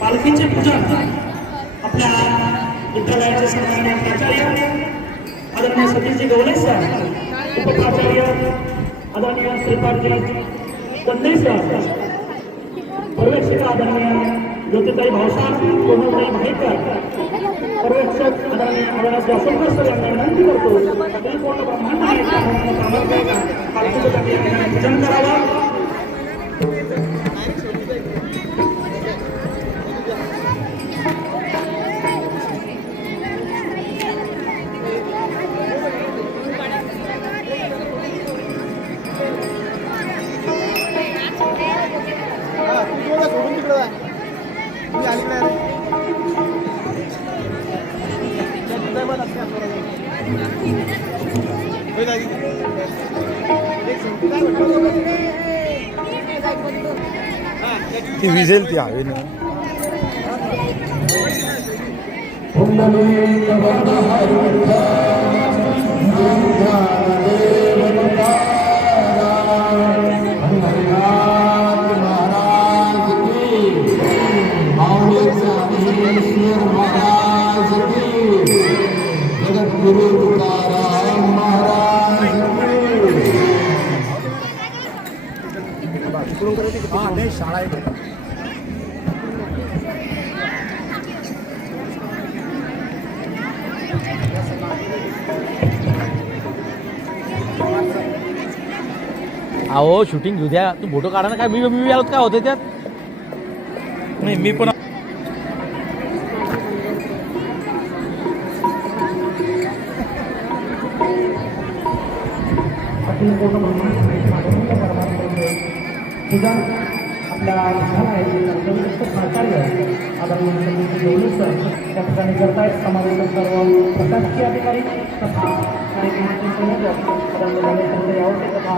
पालखीचे पूजन आपल्या विद्यालयाचे सन्माननीय प्राचार्य आदरणीय सतीशजी गवळे सर, उपप्राचार्य आदरणीय श्रीपादजी कंदे सर, पर्यवेक्षक आदरणीय ज्योतिताई भावसार, कोमलताई भाईकर, पर्यवेक्षक आदरणीय अविनाश जासलकर सर यांना विनंती करतो अखिल पूर्ण ब्रह्मांड पालखीचं पूजन करावं. ती विजेल ती हवे ना. शाळा आहे. अहो शूटिंग घेऊ द्या, तू फोटो काढा ना. काय मी आलोत काय होते त्यात? नाही मी पण आपल्या प्राचार्य आदरणीय सर त्या ठिकाणी करतायत. समाजातील सर्व प्रशासकीय अधिकारी तथा कार्यक्रमाचे संयोजक आदरणीय यावते तथा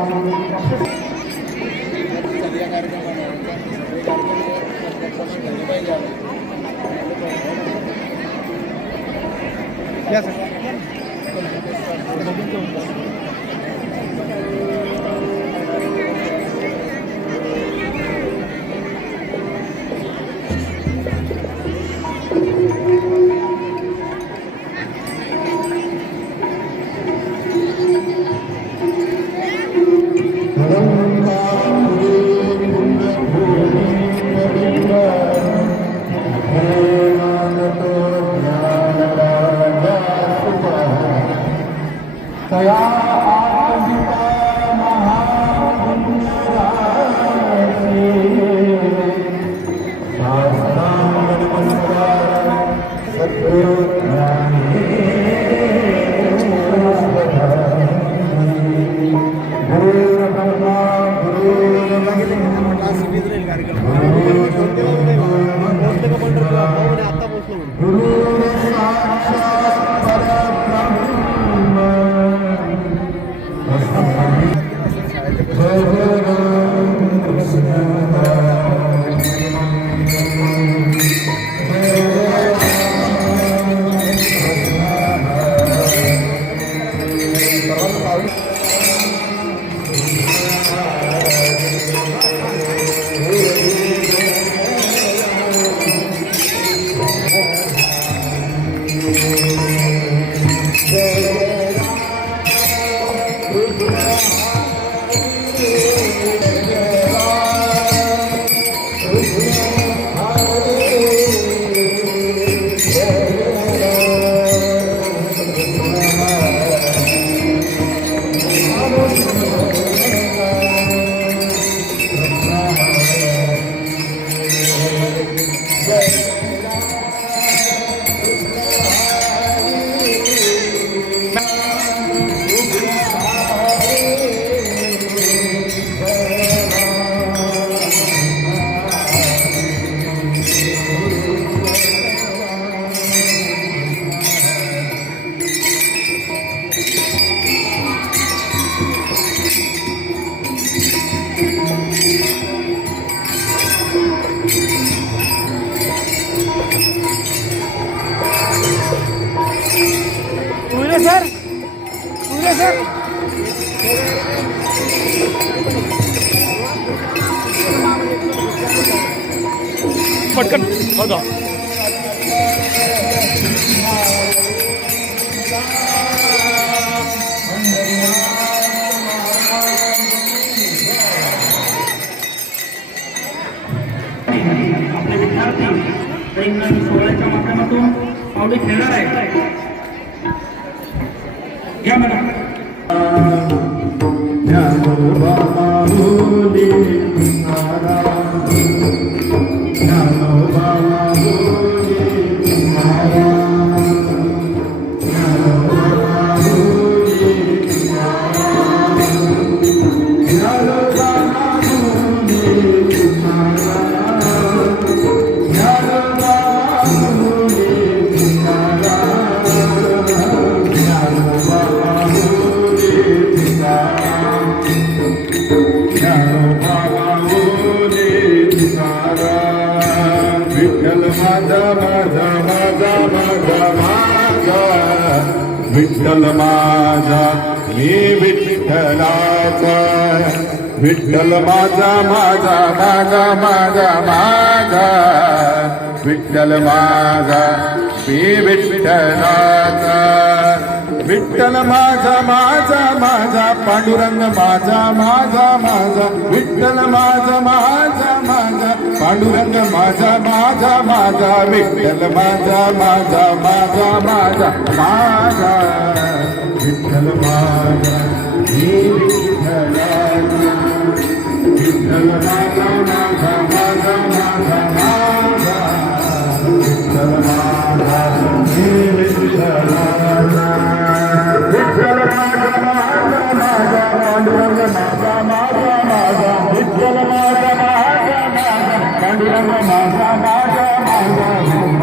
पटकन बघा. आपले विद्यार्थी दैनंदिन सोहळ्याच्या माध्यमातून पावले खेळणार आहे. घ्या मला ज्ञानोबा माऊली तुकाराम, ज्ञानोबा माऊली तुकाराम, ज्ञानोबा माऊली तुकाराम, ज्ञानोबा माऊली तुकाराम, ज्ञानोबा माऊली तुकाराम, ज्ञानोबा माऊली ज्ञानोबा माऊली तुकाराम. विठ्ठल माझा माझा माझा माझा माझा, विठ्ठल माझा मी विठ्ठलाचा, विठ्ठल माझा माझा माझा माझा माझा, विठ्ठल माझा मी विठ्ठलाचा, विठ्ठल माझा माझा माझा, पांडुरंग माझा माझा माझा, विठ्ठल माझा माझा माझा, पांडुरंग माझा माझा माझा, विठ्ठल माझा माझा माझा माझा माझा, विठ्ठल माझा मी विठ्ठलाचा, विठ्ठल माझा माझा माझा माझा माझा, विठ्ठल माझा मी विठ्ठलाचा, विठ्ठल माझा माझा माझा, पांडुरंग माझा माझा माझा, विठ्ठल माझा माझा माझा, पांडुरंग माझा माझा माझा, विठ्ठल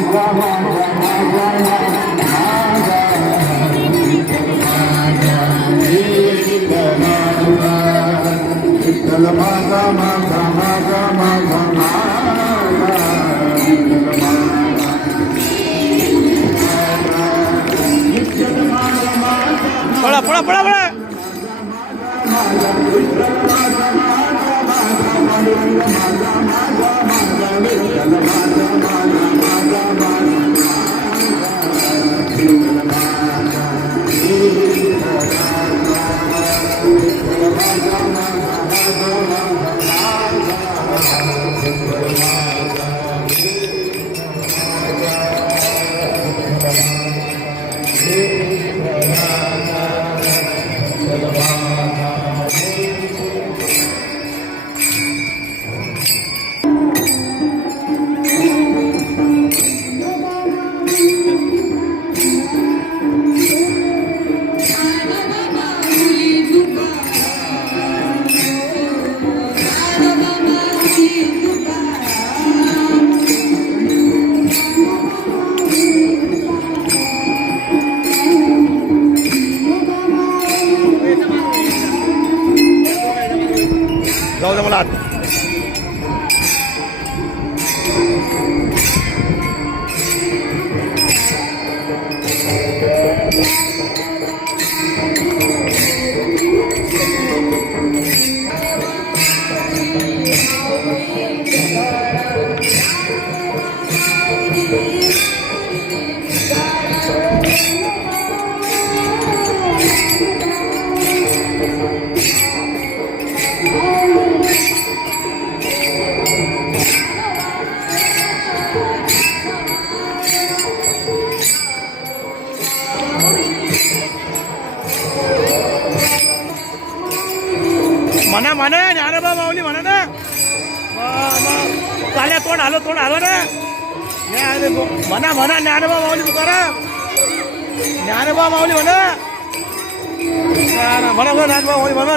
माझा माझा माझा माझा, विठ्ठल माझा माझा माझा माझा माझा, पळा पळा पळा पळा. जाऊ दे मला आत. म्हणा म्हणा ज्ञानोबा माऊली म्हणा ना. चाल्या तोंड आलं ना. म्हणा म्हणा ज्ञानोबा माऊली तुकाराम, ज्ञानोबा माऊली म्हणा म्हणा म्हणा ज्ञानोबा माऊली म्हणा.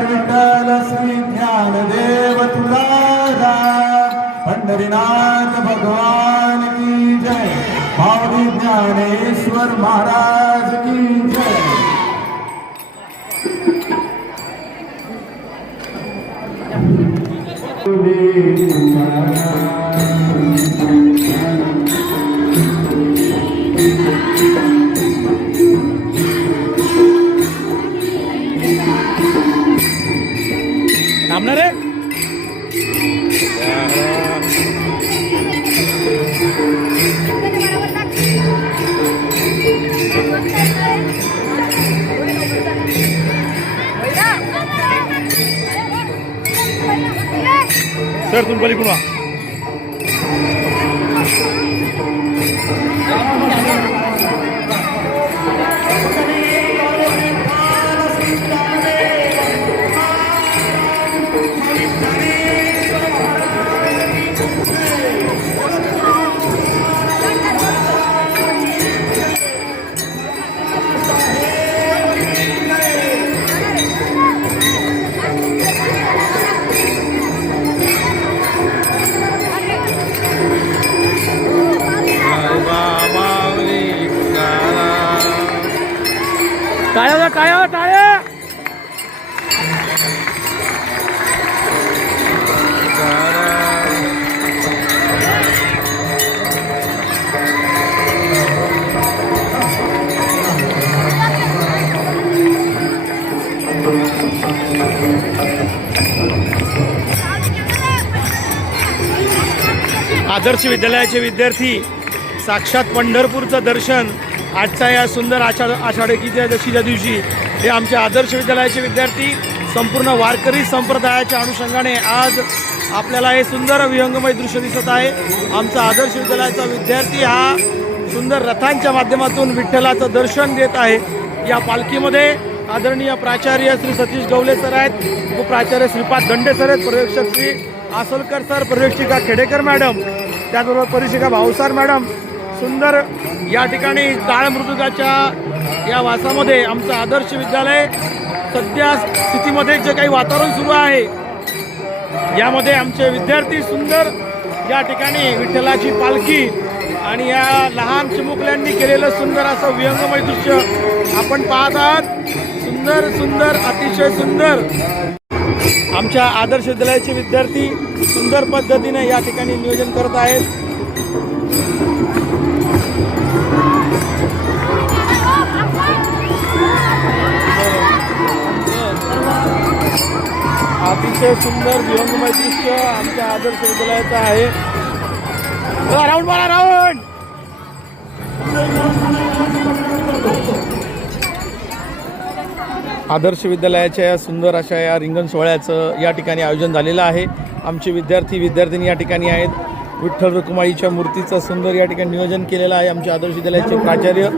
विठ्ठल श्री ज्ञानदेव तुकाराम पंढरीनाथ भगवान की जय माऊली ज्ञानेश्वर महाराज की जय. थांबणार रे. सर तुम्ही पलीकडून वा. टाळ्या टाळ्या टाळ्या. आदर्श विद्यालयाचे विद्यार्थी साक्षात पंढरपूरचं दर्शन आजच्या या सुंदर आषाढीच्या दशीच्या दिवशी हे आमचे आदर्श विद्यालयाचे विद्यार्थी संपूर्ण वारकरी संप्रदायाच्या अनुषंगाने आज आपल्याला हे सुंदर विहंगमय दृश्य दिसत आहे. आमचा आदर्श विद्यालयाचा विद्यार्थी हा सुंदर रथांच्या माध्यमातून विठ्ठलाचं दर्शन देत आहे. या पालखीमध्ये आदरणीय प्राचार्य श्री सतीश गवले सर आहेत, उपप्राचार्य श्रीपाद दंडे सर आहेत, पर्यवेक्षक श्री आसोलकर सर, पर्यवेक्षिका खेडेकर मॅडम, त्याचबरोबर परिशिका भाऊसार मॅडम. सुंदर या ठिकाणी टाळ मृदुंगाच्या या वासामध्ये आमचं आदर्श विद्यालय सध्या स्थितीमध्ये जे काही वातावरण सुरू आहे यामध्ये आमचे विद्यार्थी सुंदर या ठिकाणी विठ्ठलाची पालखी आणि या लहान चिमुकल्यांनी केलेलं सुंदर असं विहंगमय दृश्य आपण पाहत आहात. सुंदर सुंदर अतिशय सुंदर आमच्या आदर्श विद्यालयाचे विद्यार्थी सुंदर पद्धतीने या ठिकाणी नियोजन करत आहेत. अतिशय सुंदर विहंगमय दृश्य आमच्या आदर्श विद्यालयाचं आहे. राऊंड मारा राऊंड. आदर्श विद्यालयाच्या या सुंदर अशा या रिंगण सोहळ्याचं या ठिकाणी आयोजन झालेलं आहे. आमचे विद्यार्थी या ठिकाणी आहेत. विठ्ठल रखुमाईच्या मूर्तीचं सुंदर या ठिकाणी नियोजन केलेलं आहे. आमचे आदर्श विद्यालयाचे प्राचार्य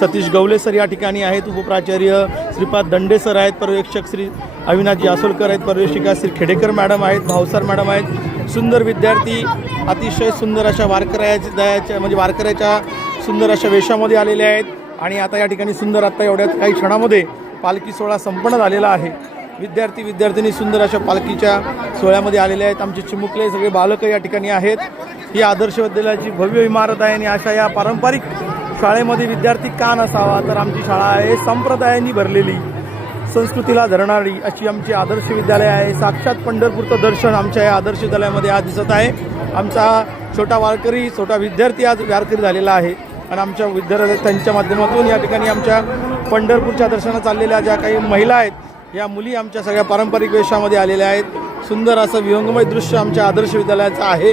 सतीश गवले सर या ठिकाणी आहेत, उपप्राचार्य श्रीपाद दंडे सर आहेत, पर्यवेक्षक श्री अविनाशजी आसोलकर आहेत, पर्यवेक्षिका श्री खेडेकर मॅडम आहेत, भाऊसार मॅडम आहेत. सुंदर विद्यार्थी अतिशय सुंदर अशा वारकऱ्याच्या सुंदर अशा वेशामध्ये आलेले आहेत. आणि आता या ठिकाणी सुंदर आत्ता एवढ्याच काही क्षणामध्ये पालखी सोहळा संपन्न झालेला आहे. विद्यार्थी सुंदर अशा पालखीच्या सोहळ्यामध्ये आलेले आहेत. आमचे चिमुकले सगळे बालक या ठिकाणी आहेत. ही आदर्श विद्यालयाची भव्य इमारत आहे आणि अशा या पारंपरिक शाळेमध्ये विद्यार्थी का नसावा, तर आमची शाळा आहे संप्रदायांनी भरलेली, संस्कृतीला धरणारी अशी आमची आदर्श विद्यालय आहे. साक्षात पंढरपूरचं दर्शन आमच्या या आदर्श विद्यालयामध्ये आज दिसत आहे. आमचा छोटा विद्यार्थी आज वारकरी झालेला आहे आणि आमच्या विद्यार्थ्यांच्या माध्यमातून या ठिकाणी आमच्या पंढरपूरच्या दर्शनात चाललेल्या ज्या काही महिला आहेत या मुली आमच्या सगळ्या पारंपरिक वेशामध्ये आलेल्या आहेत. सुंदर असं विहंगमय दृश्य आमच्या आदर्श विद्यालयाचं आहे.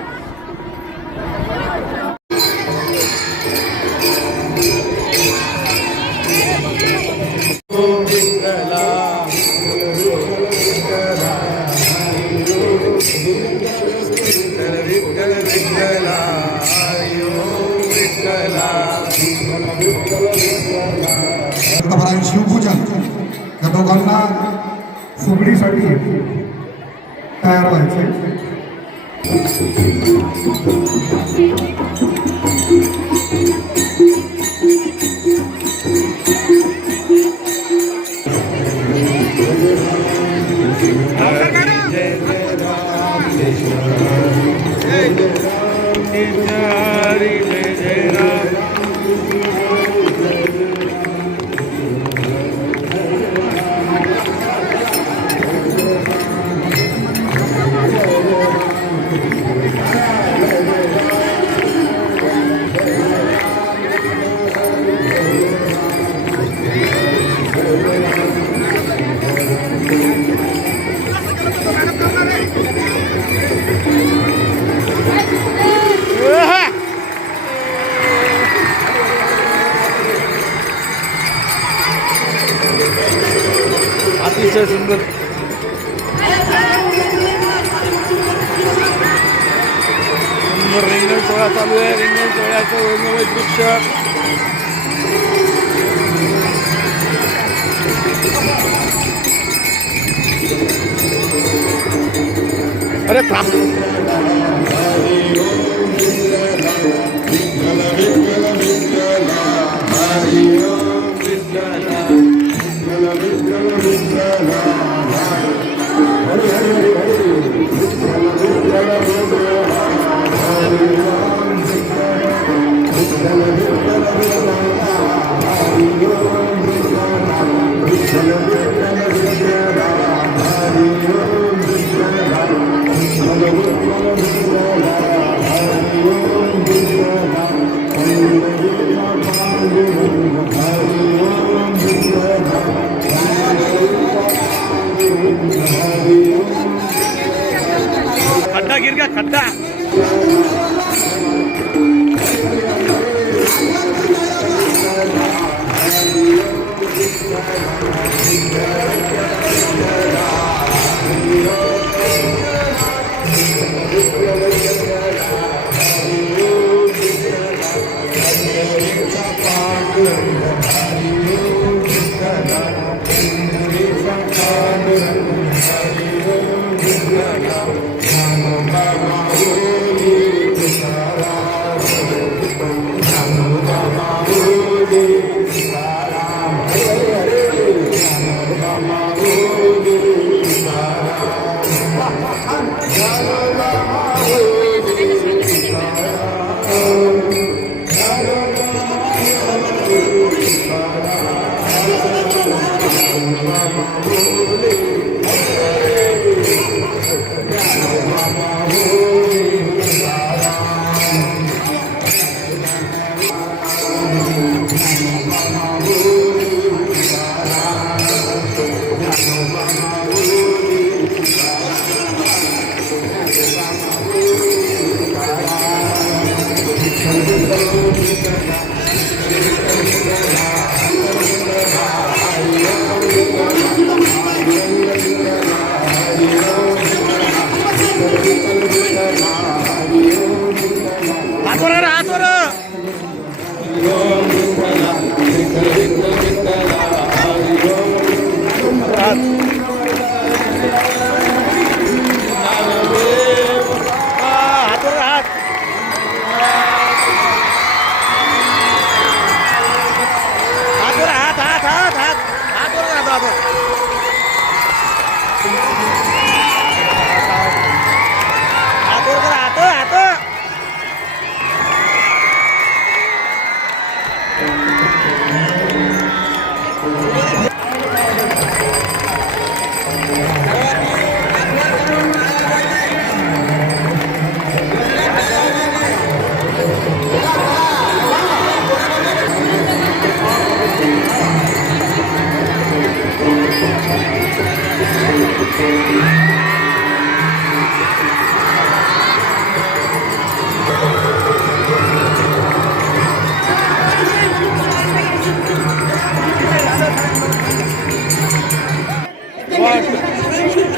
शिवपूजन या दोघांना फुगडीसाठी तयार व्हायचे. अतिशय सुंदर सुंदर रिंगण सोहळा चालू आहे. रिंगण सोहळ्याचं वैभव दृश्य अरे थांब खड्डा गिर गया खड्डा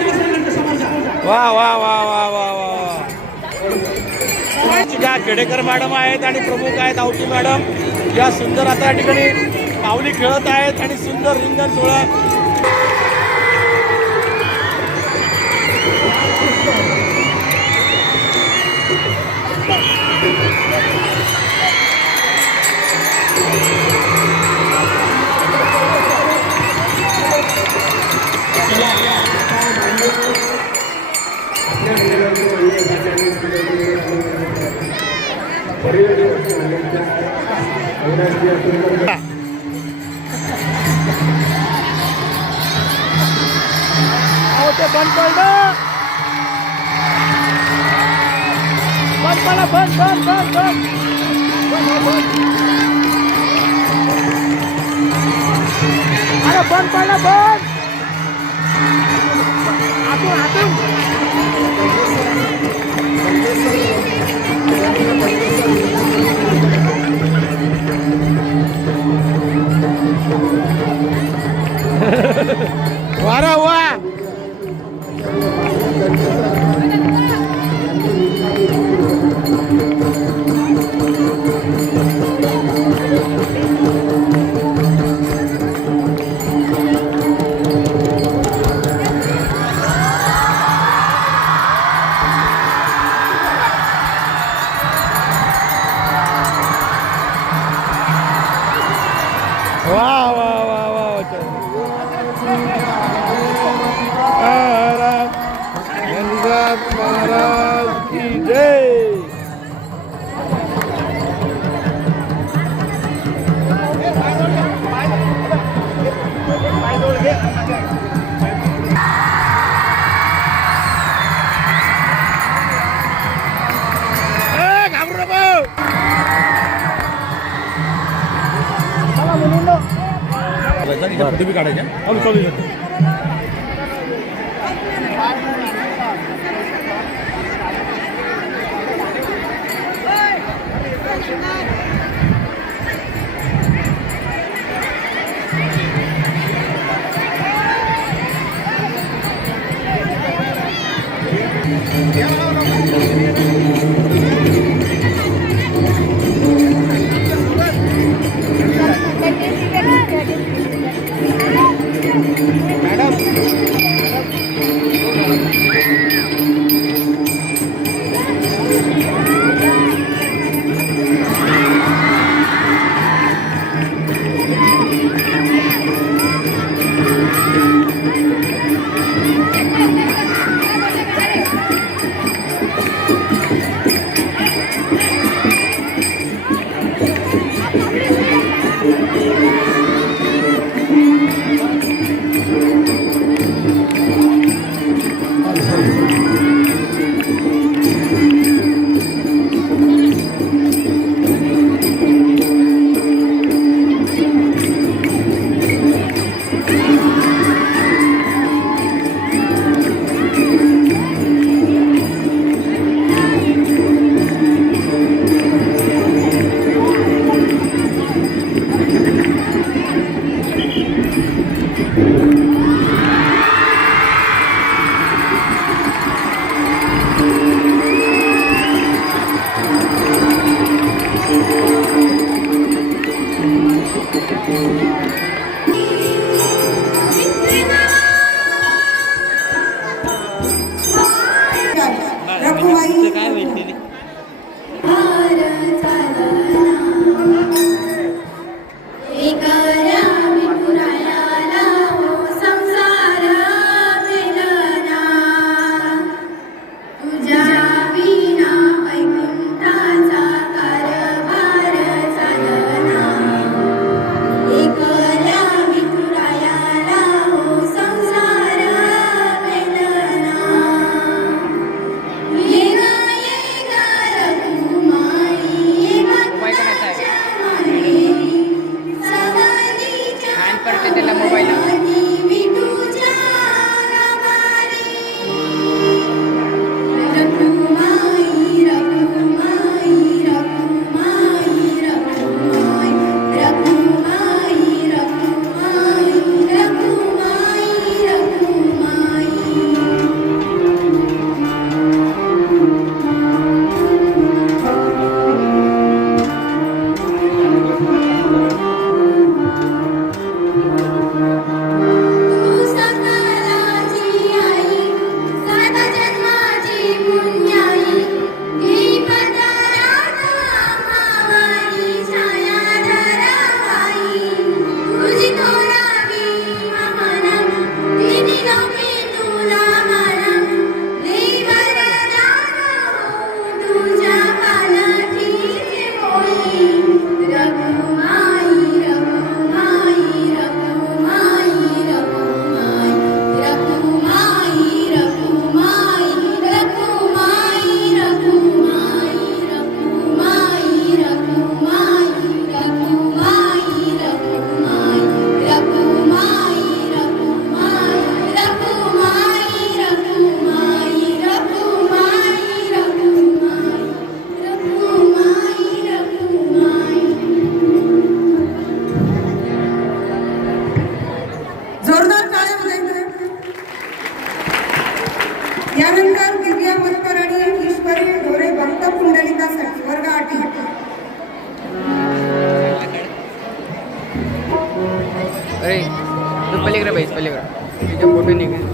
वा वा वा वा वा वा ज्या खेडेकर मॅडम आहेत आणि प्रमुख आहेत आवटी मॅडम या सुंदर आता या ठिकाणी पावली खेळत आहेत आणि सुंदर रिंगण सोहळा बंद पडलं बंद पडला बंद बंद बंद बंद अरे बंद पडला बंद आतून आतून वारा वा त्याच्या फोटो बी काढायच्या चालू शकतो. अरे तू पलीकडे पाहिजे पलीकडे तिथे फोटो निघेल.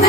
मला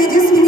तेजस्वी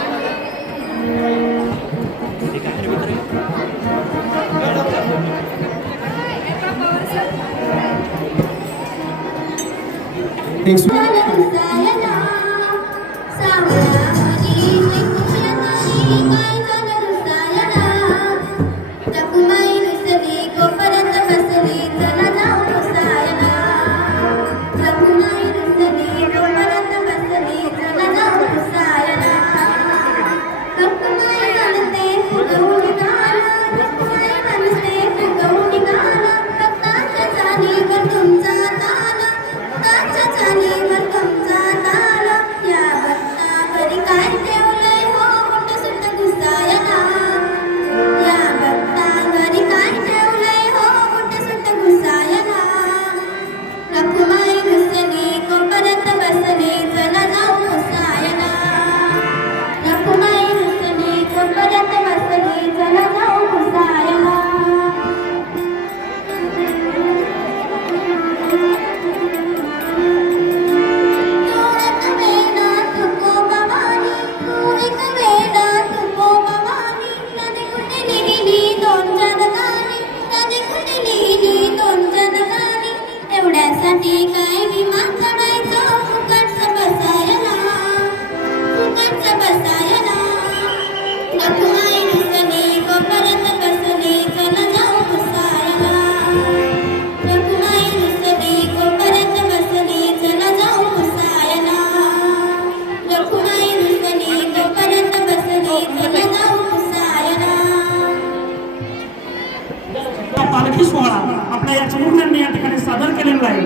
पालखी सोहळा आपल्या या चमूकडे या ठिकाणी सादर केलेला आहे.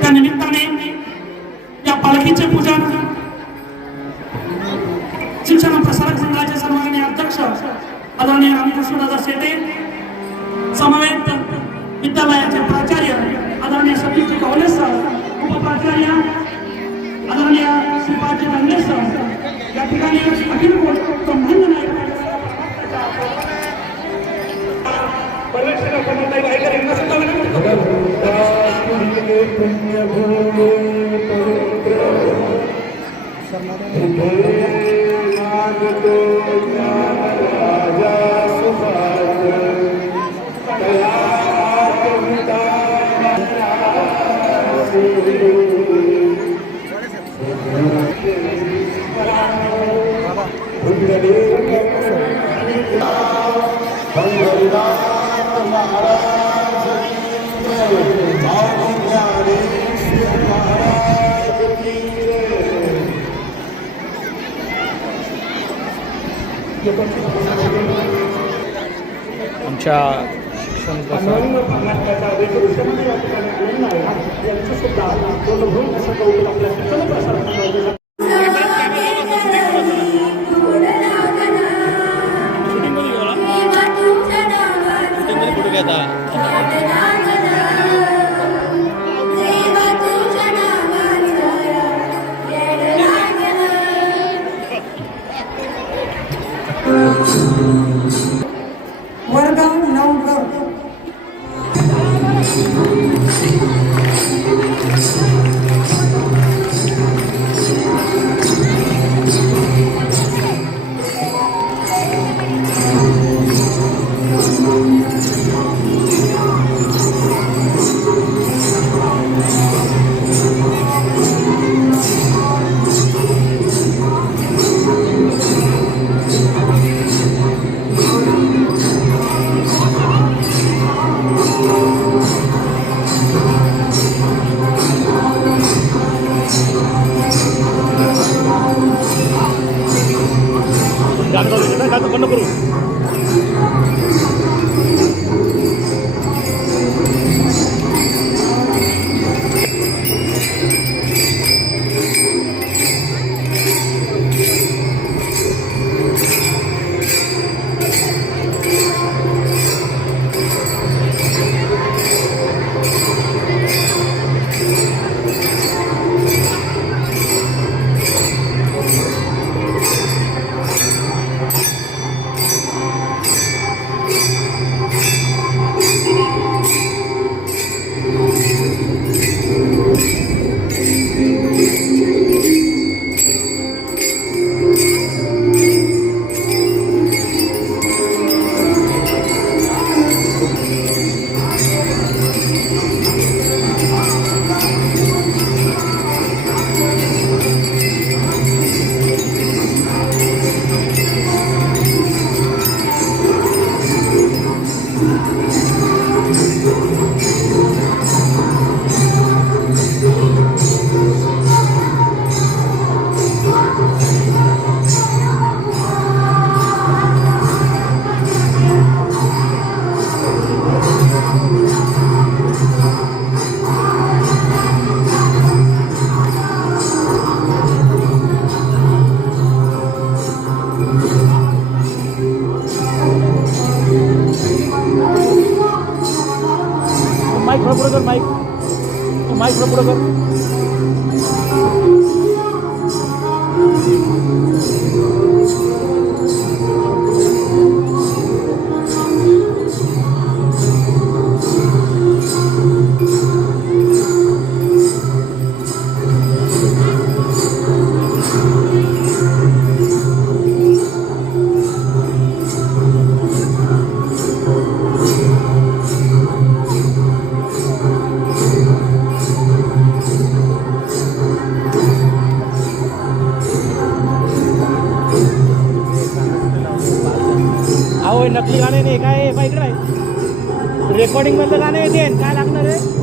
त्या निमित्ताने या पालखीचे पूजन शिक्षण प्रसारक मंडळाचे सन्माननीय अध्यक्ष आदरणीय रामकृष्णदादा शेटे, समवेत विद्यालयाचे प्राचार्य आदरणीय सतीश कवले सर, उपप्राचार्य आदरणीय श्रीपादजी दांडे सर या ठिकाणी अखिल गोष्ट ब्रह्मांड नायक आमच्या शिक्षण प्रसारक वडगाव नवगाव बंद करू. पुढं कर माईक, माईक पुढं कर. अहो नकली गाणे नाही काय इकडे आहे रेकॉर्डिंग मधलं गाणं येते काय लागणार आहे.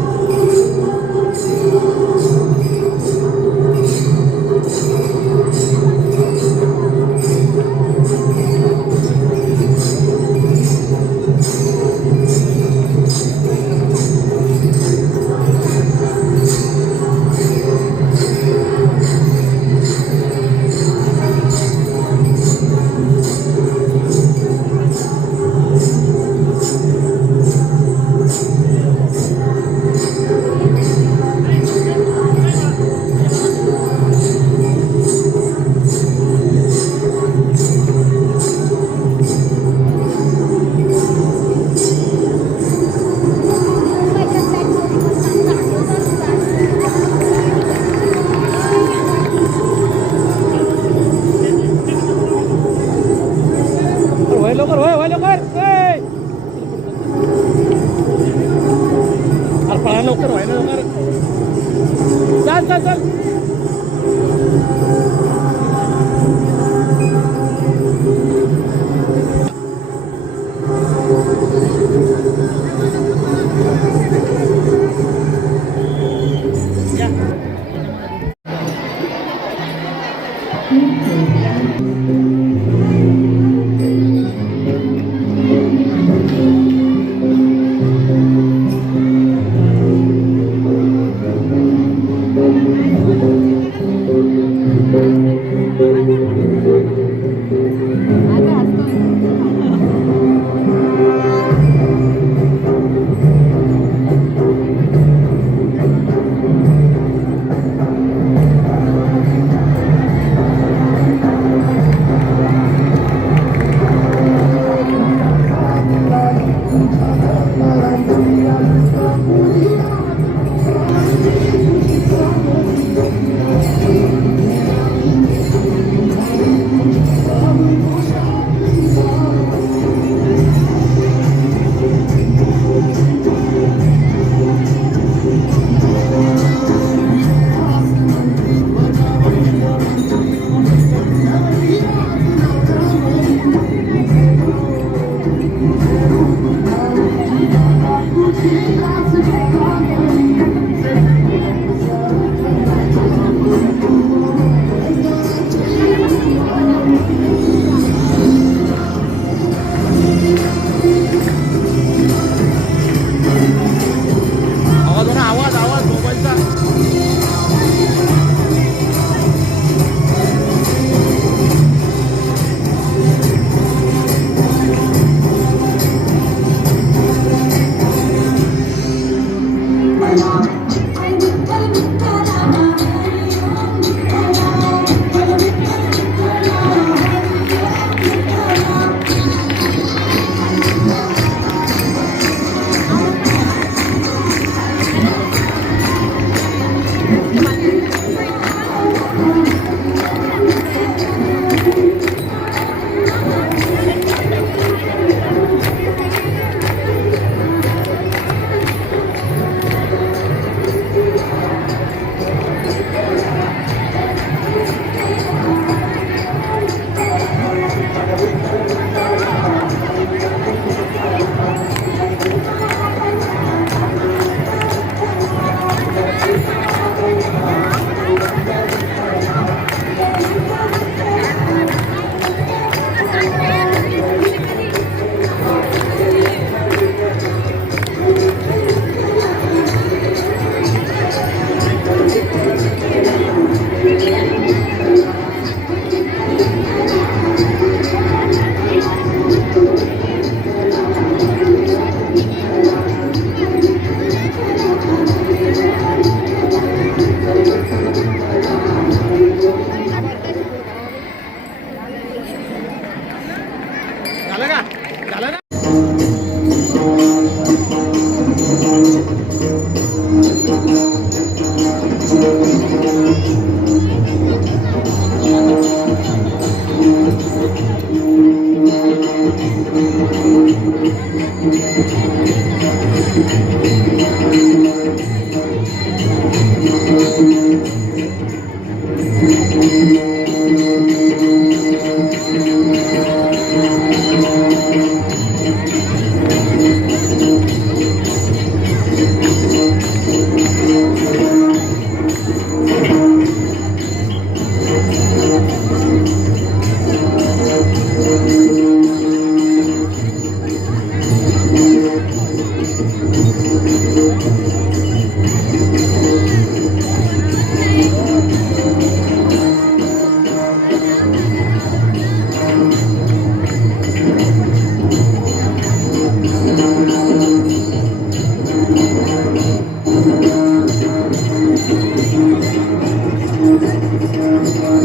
लवकर होय लवकर अरे पळा लवकर व्हायला लवकर चल चल चल. हा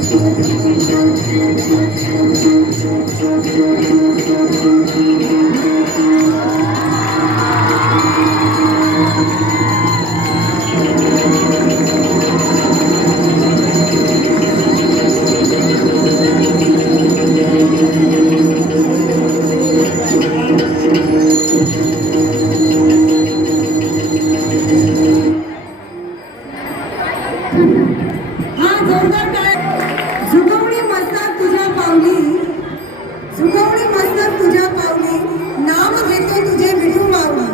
जोरदार टाळ झुकवणी मस्तक तुझ्या पावली झुकवणी मस्तक तुझ्या पावली नाम घेतो तुझे विठू माऊली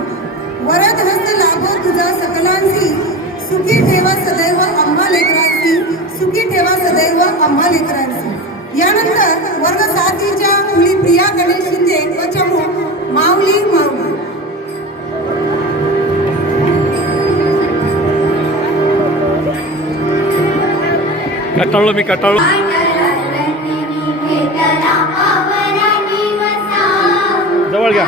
वरद हस्त लाभो तुझा सकलांसी सुखी ठेवा सदैव आम्हा लेकरांची सुखी ठेवा सदैव आम्हा लेकरांची। यानंतर वर्ग 7च्या मुली प्रिया गणेश शिंदे व चमू माऊली माऊली। कटाळलो मी कटाळलो जवळ घ्या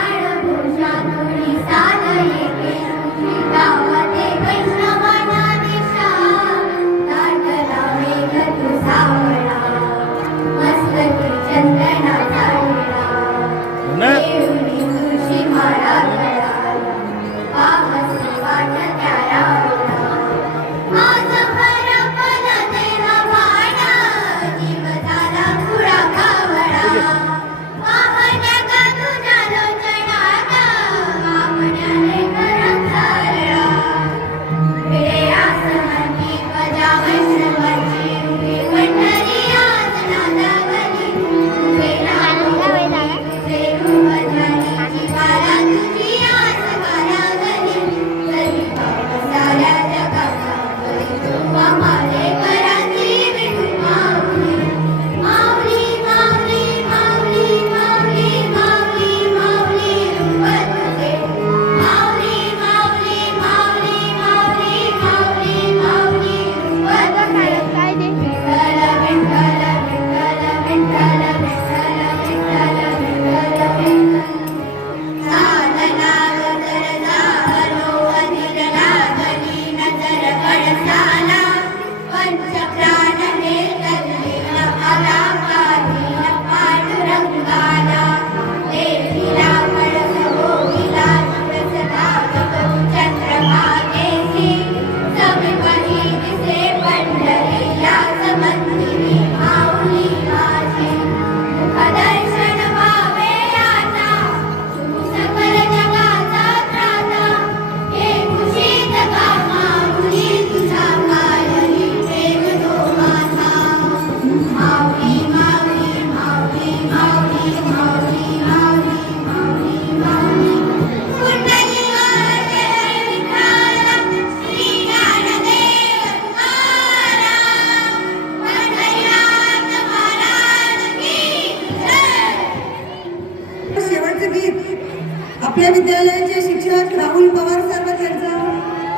आपल्या विद्यालयाचे शिक्षक राहुल पवार सर त्यांचा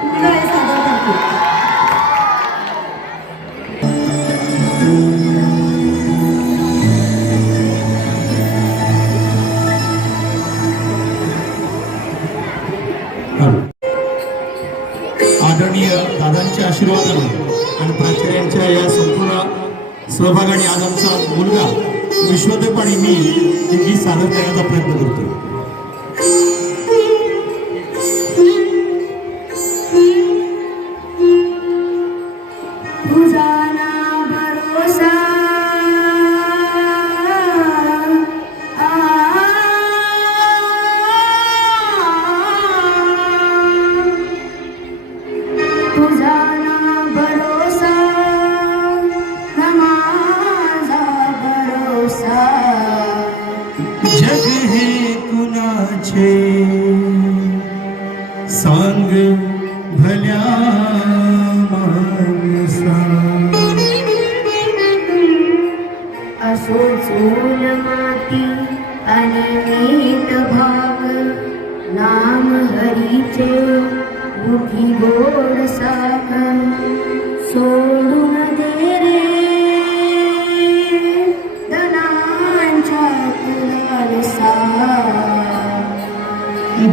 मुलगा हे सादर करतो। आदरणीय दादांच्या आशीर्वादाने आणि प्राचार्यांच्या या संपूर्ण सहभागाने आज आमचा मुलगा विश्वदेव आणि मी हे गीत सादर करण्याचा प्रयत्न करतो। जग हे कुणाचे सांग भल्या माणसा असो चूल माती आणि मीठ भाग नाम हरीचे मुठी गोड साखर सोडून दे रे धनांच्या कुलालसा।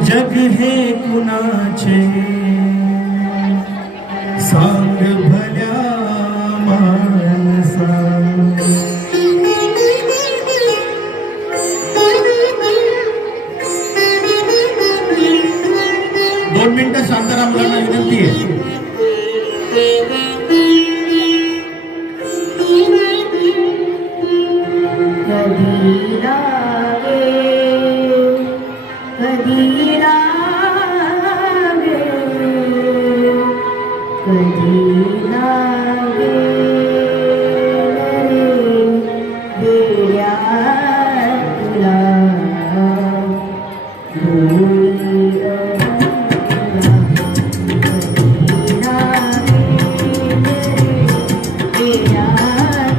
जग हे कुणाचे सांग भल्या माणसा 2 मिनिटं शांताराम मुलांना विनंती आहे. कधी लागे कधी लागे कधी लागे बेड्या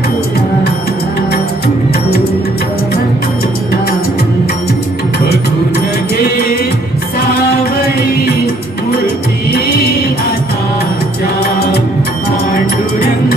तुला बघून घे सावळी मूर्ती हाताच्या पांडुरंगाची.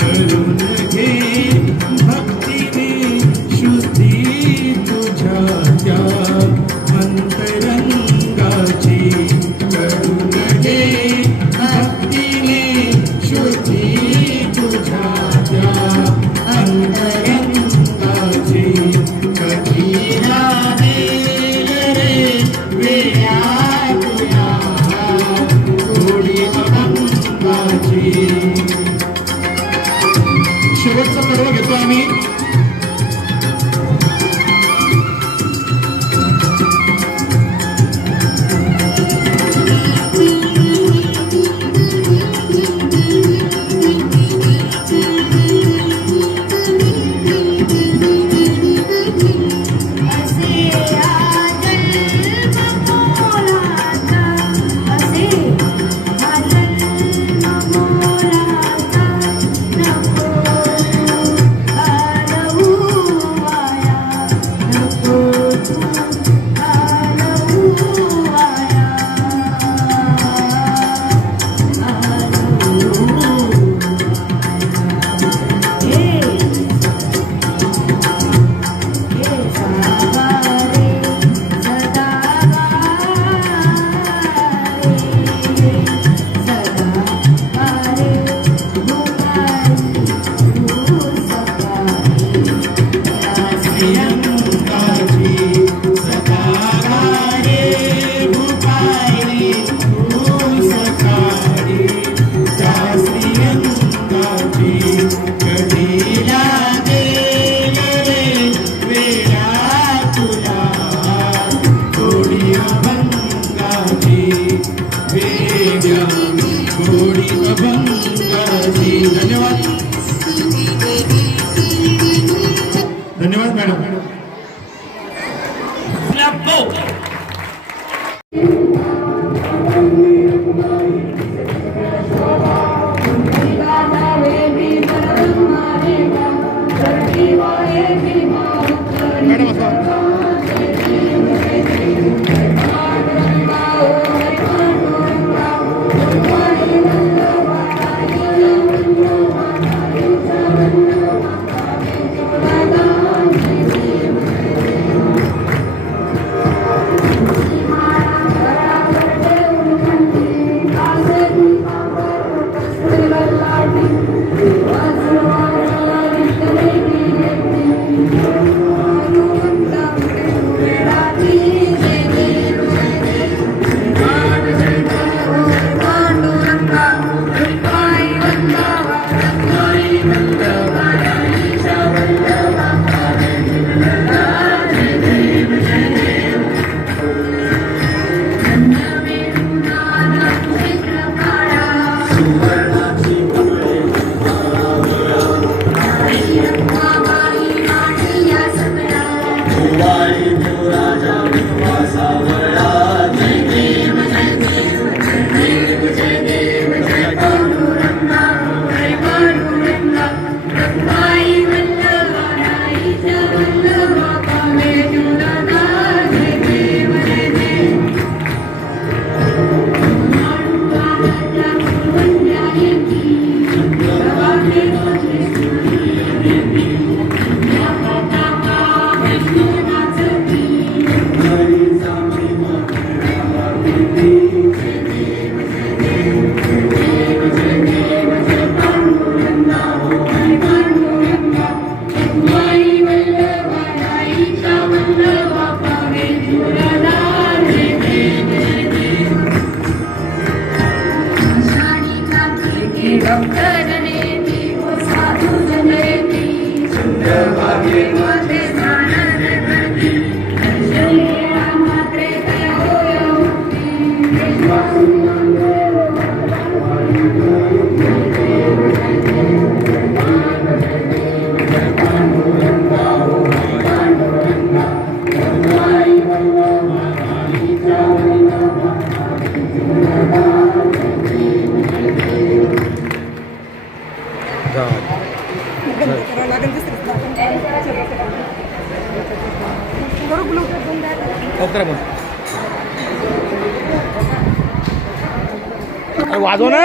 करून घे भक्तीने शुद्धी तुझ्या त्या अंतरंगाची. करून घे भक्तीने शुद्धी तुझ्या त्या अंतरंगाची. कधी लागेल रे वेळा तुला थोडी अभंगाची. शेवटचा पर्व घेतो आम्ही. धन्यवाद. धन्यवाद मॅडम. वाजव ना.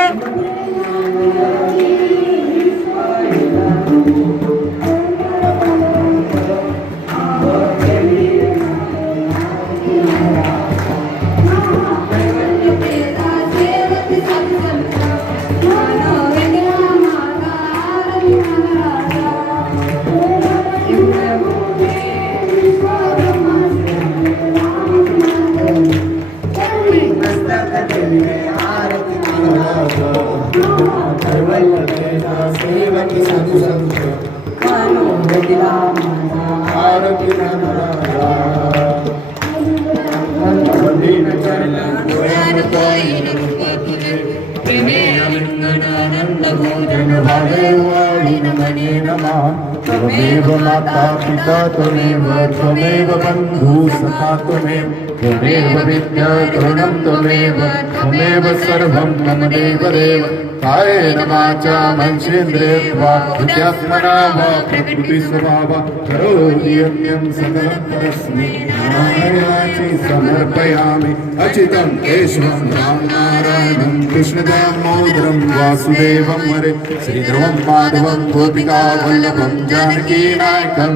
त्वमेव माता पिता त्वमेव बन्धु सखा त्वमेव विद्या तरुणं त्वमेव सर्वं मम देवदेव कायेन वाचा मनसेन्द्रियर्वा बुद्ध्यात्मना वा प्रकृतिस्वभावा करोति यज्ञं सकलं परस्मै नारायणाचि समर्पयामि अच्युतं केशवं रामनारायणं कृष्णदामोदरं वासुदेवं हरे श्रीधरं माधवं गोपिका वल्लभं जानकीनायकं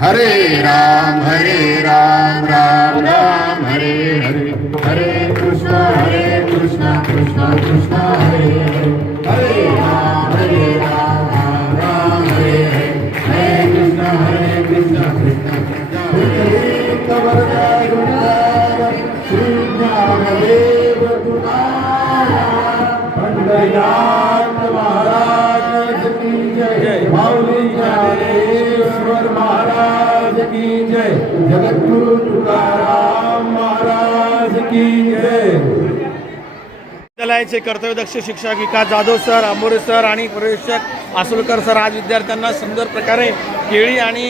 हरे राम राम राम हरे हरे हरे कृष्ण कृष्ण कृष्ण हरे हरे हरे राम राम राम हरे हरे हरे कृष्ण कृष्ण श्री ज्ञानदेव पंडरीनाथ महाराज की जय माऊली ज्ञानेश्वर महाराज की जय जगद्गुरु तुकाराम महाराज की जय. विद्यालयाचे कर्तव्यदक्ष शिक्षक विकास जाधव सर, आंबोरे सर आणि प्रवेशक आसुलकर सर आज विद्यार्थ्यांना सुंदर प्रकारे केळी आणि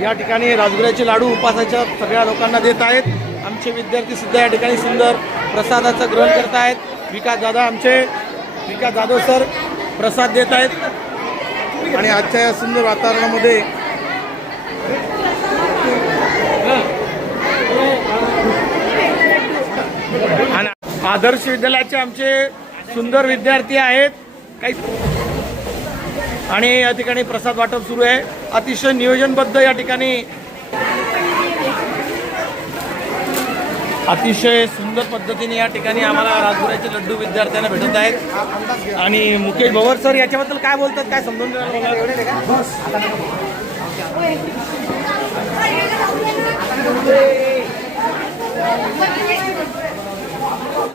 या ठिकाणी राजगिऱ्याचे लाडू उपासाच्या सगळ्या लोकांना देत आहेत. आमचे विद्यार्थी सुद्धा या ठिकाणी सुंदर प्रसादाचं ग्रहण करत आहेत. विकास जाधव सर प्रसाद देत आहेत आणि आजच्या या सुंदर वातावरणामध्ये आदर्श विद्यालयाचे आमचे सुंदर विद्यार्थी आहेत काही आणि या ठिकाणी प्रसाद वाटप सुरू आहे. अतिशय नियोजनबद्ध या ठिकाणी अतिशय सुंदर पद्धतीने या ठिकाणी आम्हाला राजगिऱ्याचे लड्डू विद्यार्थ्यांना भेटत आहेत. आणि मुकेश भवर सर याच्याबद्दल काय बोलतात, काय समजून देणार?